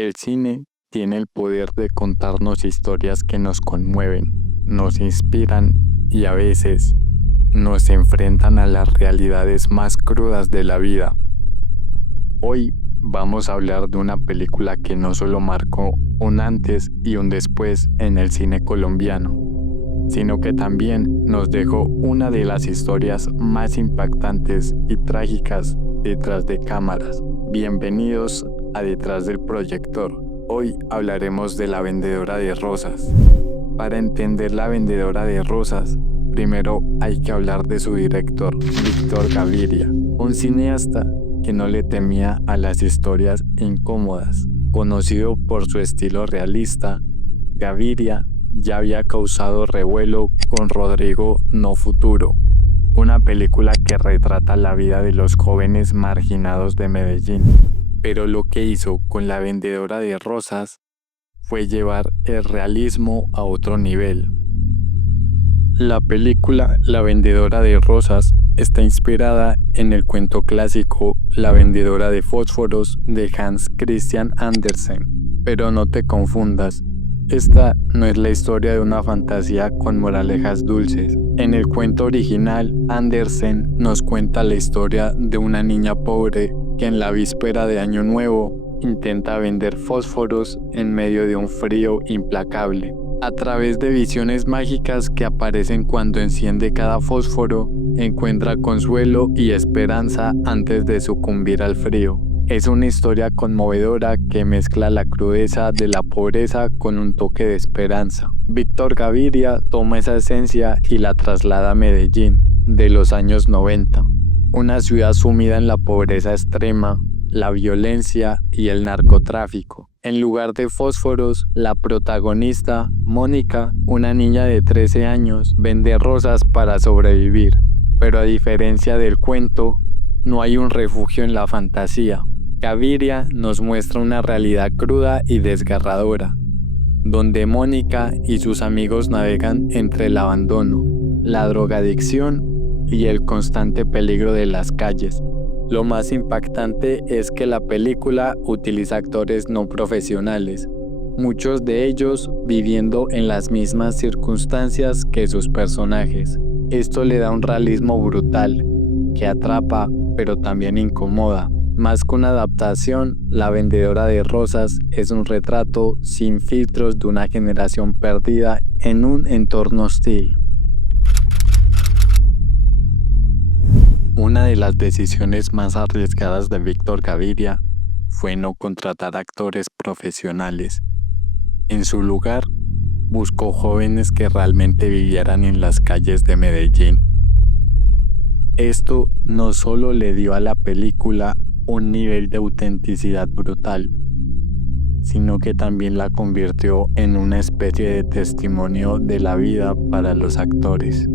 El cine tiene el poder de contarnos historias que nos conmueven, nos inspiran y a veces nos enfrentan a las realidades más crudas de la vida. Hoy vamos a hablar de una película que no solo marcó un antes y un después en el cine colombiano, sino que también nos dejó una de las historias más impactantes y trágicas detrás de cámaras. Bienvenidos a Detrás del Proyector. Hoy hablaremos de La Vendedora de Rosas. Para entender La Vendedora de Rosas, primero hay que hablar de su director, Víctor Gaviria, un cineasta que no le temía a las historias incómodas. Conocido por su estilo realista, Gaviria ya había causado revuelo con Rodrigo No Futuro, una película que retrata la vida de los jóvenes marginados de Medellín. Pero lo que hizo con La Vendedora de Rosas fue llevar el realismo a otro nivel. La película La Vendedora de Rosas está inspirada en el cuento clásico La Vendedora de Fósforos de Hans Christian Andersen. Pero no te confundas, esta no es la historia de una fantasía con moralejas dulces. En el cuento original, Andersen nos cuenta la historia de una niña pobre que en la víspera de Año Nuevo intenta vender fósforos en medio de un frío implacable. A través de visiones mágicas que aparecen cuando enciende cada fósforo, encuentra consuelo y esperanza antes de sucumbir al frío. Es una historia conmovedora que mezcla la crudeza de la pobreza con un toque de esperanza. Víctor Gaviria toma esa esencia y la traslada a Medellín, de los años 90, una ciudad sumida en la pobreza extrema, la violencia y el narcotráfico. En lugar de fósforos, la protagonista, Mónica, una niña de 13 años, vende rosas para sobrevivir. Pero a diferencia del cuento, no hay un refugio en la fantasía. Gaviria nos muestra una realidad cruda y desgarradora, donde Mónica y sus amigos navegan entre el abandono, la drogadicción y el constante peligro de las calles. Lo más impactante es que la película utiliza actores no profesionales, muchos de ellos viviendo en las mismas circunstancias que sus personajes. Esto le da un realismo brutal, que atrapa pero también incomoda. Más que una adaptación, La Vendedora de Rosas es un retrato sin filtros de una generación perdida en un entorno hostil. Una de las decisiones más arriesgadas de Víctor Gaviria fue no contratar actores profesionales. En su lugar, buscó jóvenes que realmente vivieran en las calles de Medellín. Esto no solo le dio a la película un nivel de autenticidad brutal, sino que también la convirtió en una especie de testimonio de la vida para los actores.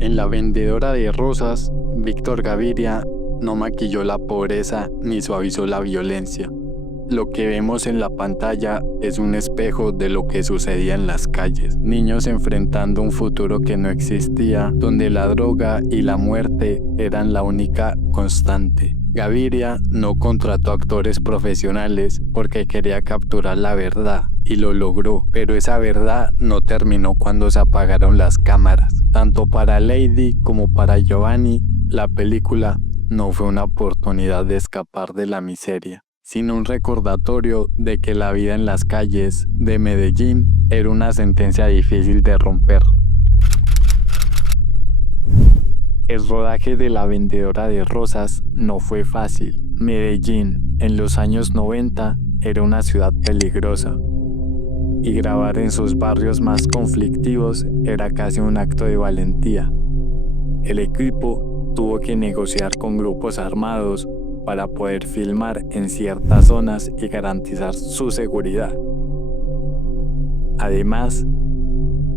En La Vendedora de Rosas, Víctor Gaviria no maquilló la pobreza ni suavizó la violencia. Lo que vemos en la pantalla es un espejo de lo que sucedía en las calles. Niños enfrentando un futuro que no existía, donde la droga y la muerte eran la única constante. Gaviria no contrató actores profesionales porque quería capturar la verdad, y lo logró, pero esa verdad no terminó cuando se apagaron las cámaras. Tanto para Lady como para Giovanni, la película no fue una oportunidad de escapar de la miseria, sino un recordatorio de que la vida en las calles de Medellín era una sentencia difícil de romper. El rodaje de La Vendedora de Rosas no fue fácil. Medellín, en los años 90, era una ciudad peligrosa, y grabar en sus barrios más conflictivos era casi un acto de valentía. El equipo tuvo que negociar con grupos armados para poder filmar en ciertas zonas y garantizar su seguridad. Además,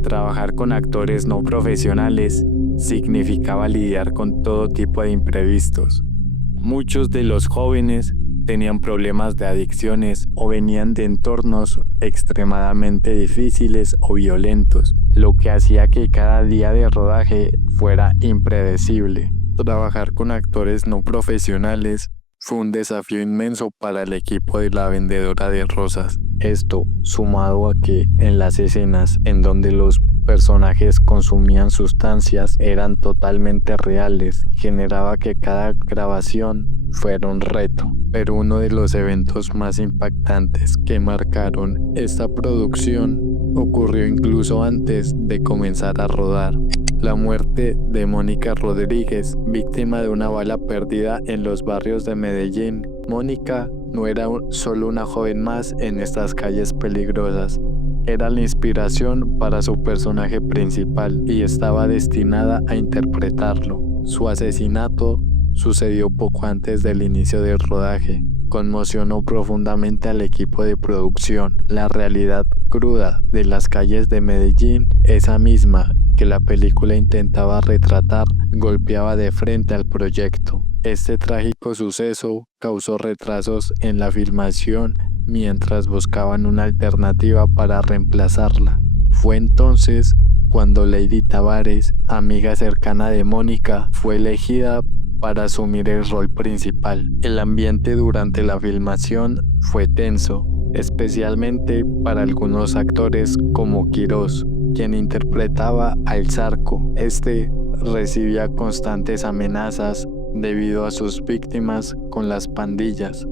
trabajar con actores no profesionales significaba lidiar con todo tipo de imprevistos. Muchos de los jóvenes tenían problemas de adicciones o venían de entornos extremadamente difíciles o violentos, lo que hacía que cada día de rodaje fuera impredecible. Trabajar con actores no profesionales Fue un desafío inmenso para el equipo de la vendedora de rosas. Esto, sumado a que en las escenas en donde los personajes consumían sustancias eran totalmente reales, generaba que cada grabación fuera un reto. Pero uno de los eventos más impactantes que marcaron esta producción ocurrió incluso antes de comenzar a rodar. La muerte de Mónica Rodríguez, víctima de una bala perdida en los barrios de Medellín. Mónica no era solo una joven más en estas calles peligrosas, era la inspiración para su personaje principal y estaba destinada a interpretarlo. Su asesinato sucedió poco antes del inicio del rodaje. Conmocionó profundamente al equipo de producción. La realidad cruda de las calles de Medellín, esa misma que la película intentaba retratar, golpeaba de frente al proyecto. Este trágico suceso causó retrasos en la filmación mientras buscaban una alternativa para reemplazarla. Fue entonces cuando Lady Tavares, amiga cercana de Mónica, fue elegida para asumir el rol principal. El ambiente durante la filmación fue tenso, especialmente para algunos actores como Quirós, quien interpretaba al Zarco. Este recibía constantes amenazas debido a sus víctimas con las pandillas.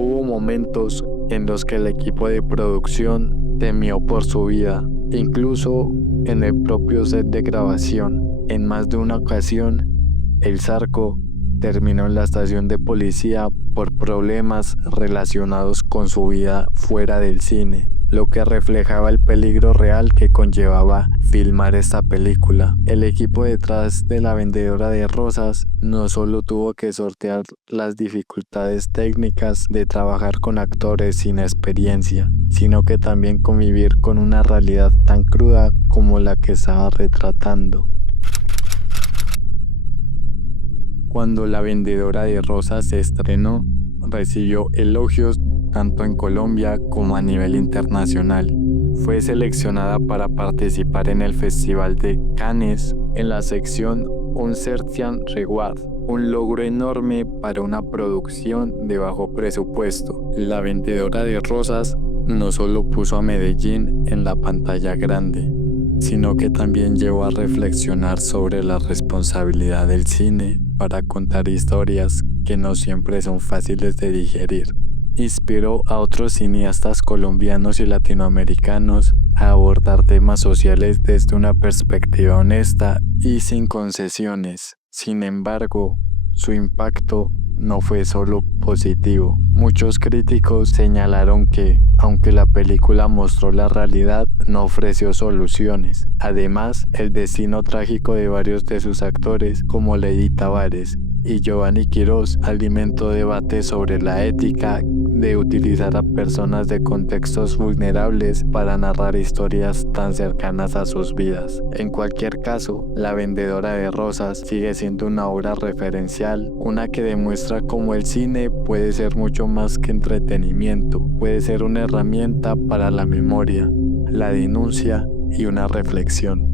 Hubo momentos en los que el equipo de producción temió por su vida, incluso en el propio set de grabación. En más de una ocasión, el Zarco terminó en la estación de policía por problemas relacionados con su vida fuera del cine, lo que reflejaba el peligro real que conllevaba filmar esta película. El equipo detrás de la vendedora de rosas no solo tuvo que sortear las dificultades técnicas de trabajar con actores sin experiencia, sino que también convivir con una realidad tan cruda como la que estaba retratando. Cuando La vendedora de rosas se estrenó, recibió elogios tanto en Colombia como a nivel internacional. Fue seleccionada para participar en el Festival de Cannes en la sección Un Certain Regard, un logro enorme para una producción de bajo presupuesto. La vendedora de rosas no solo puso a Medellín en la pantalla grande, sino que también llevó a reflexionar sobre la responsabilidad del cine para contar historias que no siempre son fáciles de digerir. Inspiró a otros cineastas colombianos y latinoamericanos a abordar temas sociales desde una perspectiva honesta y sin concesiones. Sin embargo, su impacto no fue solo positivo. Muchos críticos señalaron que, aunque la película mostró la realidad, no ofreció soluciones. Además, el destino trágico de varios de sus actores, como Lady Tavares y Giovanni Quirós, alimentó debates sobre la ética de utilizar a personas de contextos vulnerables para narrar historias tan cercanas a sus vidas. En cualquier caso, La vendedora de rosas sigue siendo una obra referencial, una que demuestra cómo el cine puede ser mucho más que entretenimiento, puede ser una herramienta para la memoria, la denuncia y una reflexión.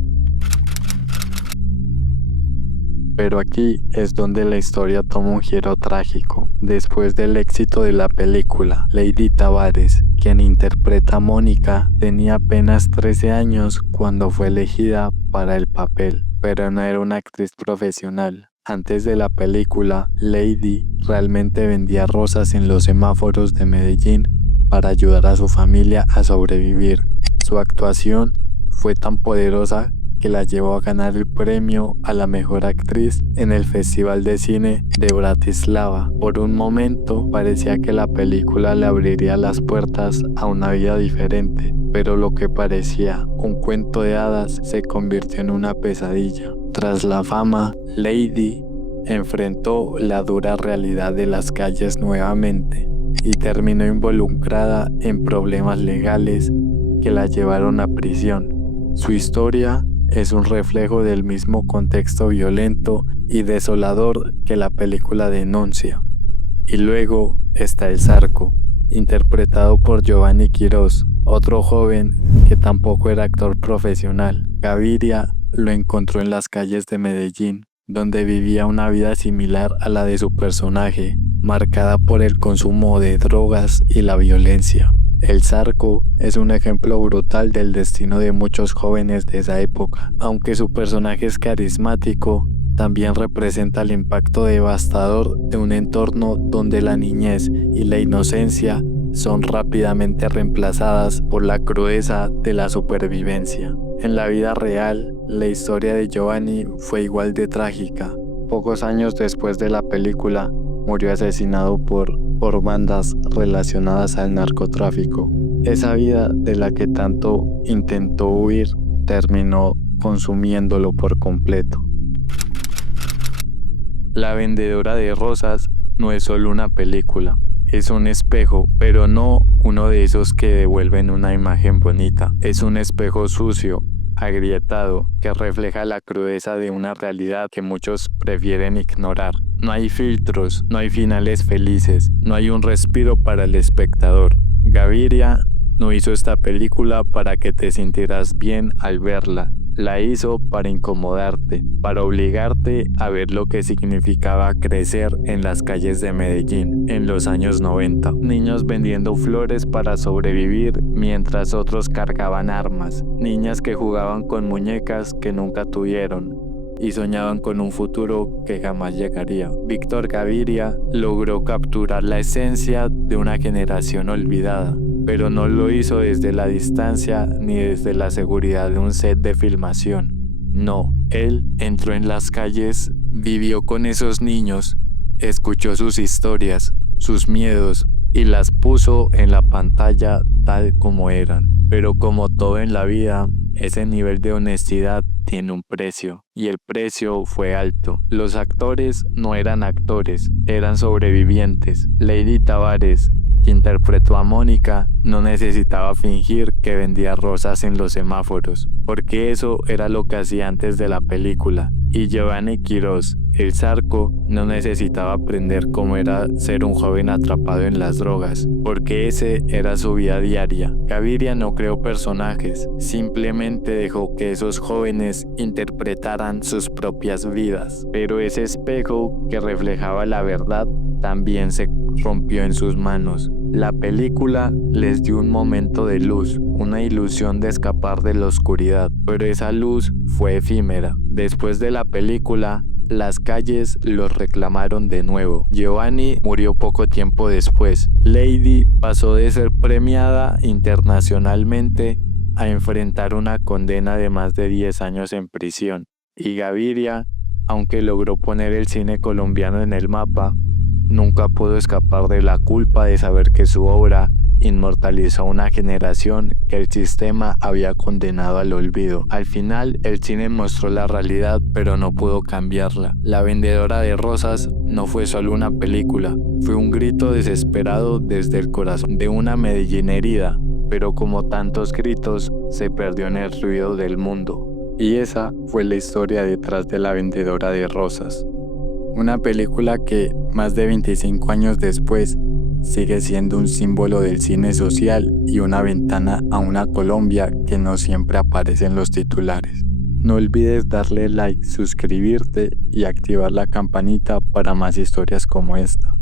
Pero aquí es donde la historia toma un giro trágico. Después del éxito de la película, Lady Tavares, quien interpreta a Mónica, tenía apenas 13 años cuando fue elegida para el papel, pero no era una actriz profesional. Antes de la película, Lady realmente vendía rosas en los semáforos de Medellín para ayudar a su familia a sobrevivir. Su actuación fue tan poderosa que la llevó a ganar el premio a la mejor actriz en el Festival de Cine de Bratislava. Por un momento parecía que la película le abriría las puertas a una vida diferente, pero lo que parecía un cuento de hadas se convirtió en una pesadilla. Tras la fama, Lady enfrentó la dura realidad de las calles nuevamente y terminó involucrada en problemas legales que la llevaron a prisión. Su historia es un reflejo del mismo contexto violento y desolador que la película denuncia. Y luego está El Zarco, interpretado por Giovanni Quirós, otro joven que tampoco era actor profesional. Gaviria lo encontró en las calles de Medellín donde vivía una vida similar a la de su personaje, marcada por el consumo de drogas y la violencia. El Zarco es un ejemplo brutal del destino de muchos jóvenes de esa época. Aunque su personaje es carismático, también representa el impacto devastador de un entorno donde la niñez y la inocencia son rápidamente reemplazadas por la crudeza de la supervivencia. En la vida real, la historia de Giovanni fue igual de trágica. Pocos años después de la película, murió asesinado por bandas relacionadas al narcotráfico. Esa vida de la que tanto intentó huir terminó consumiéndolo por completo. La vendedora de rosas no es solo una película, es un espejo, pero no uno de esos que devuelven una imagen bonita. Es un espejo sucio, agrietado, que refleja la crudeza de una realidad que muchos prefieren ignorar. No hay filtros, no hay finales felices, no hay un respiro para el espectador. Gaviria no hizo esta película para que te sintieras bien al verla. La hizo para incomodarte, para obligarte a ver lo que significaba crecer en las calles de Medellín en los años 90. Niños vendiendo flores para sobrevivir mientras otros cargaban armas. Niñas que jugaban con muñecas que nunca tuvieron y soñaban con un futuro que jamás llegaría. Víctor Gaviria logró capturar la esencia de una generación olvidada, pero no lo hizo desde la distancia ni desde la seguridad de un set de filmación. No, él entró en las calles, vivió con esos niños, escuchó sus historias, sus miedos y las puso en la pantalla tal como eran. Pero como todo en la vida, ese nivel de honestidad tiene un precio, y el precio fue alto. Los actores no eran actores, eran sobrevivientes. Lady Tavares, que interpretó a Mónica, no necesitaba fingir que vendía rosas en los semáforos, porque eso era lo que hacía antes de la película. Y Giovanni Quiroz, el Zarco, no necesitaba aprender cómo era ser un joven atrapado en las drogas, porque ese era su vida diaria. Gaviria no creó personajes, simplemente dejó que esos jóvenes interpretaran sus propias vidas. Pero ese espejo que reflejaba la verdad también se rompió en sus manos. La película les dio un momento de luz, una ilusión de escapar de la oscuridad, pero esa luz fue efímera. Después de la película, las calles los reclamaron de nuevo. Giovanni murió poco tiempo después. Lady pasó de ser premiada internacionalmente a enfrentar una condena de más de 10 años en prisión. Y Gaviria, aunque logró poner el cine colombiano en el mapa, nunca pudo escapar de la culpa de saber que su obra inmortalizó a una generación que el sistema había condenado al olvido. Al final, el cine mostró la realidad, pero no pudo cambiarla. La vendedora de rosas no fue solo una película, fue un grito desesperado desde el corazón de una Medellín herida, pero como tantos gritos, se perdió en el ruido del mundo. Y esa fue la historia detrás de La vendedora de rosas. Una película que, más de 25 años después, sigue siendo un símbolo del cine social y una ventana a una Colombia que no siempre aparece en los titulares. No olvides darle like, suscribirte y activar la campanita para más historias como esta.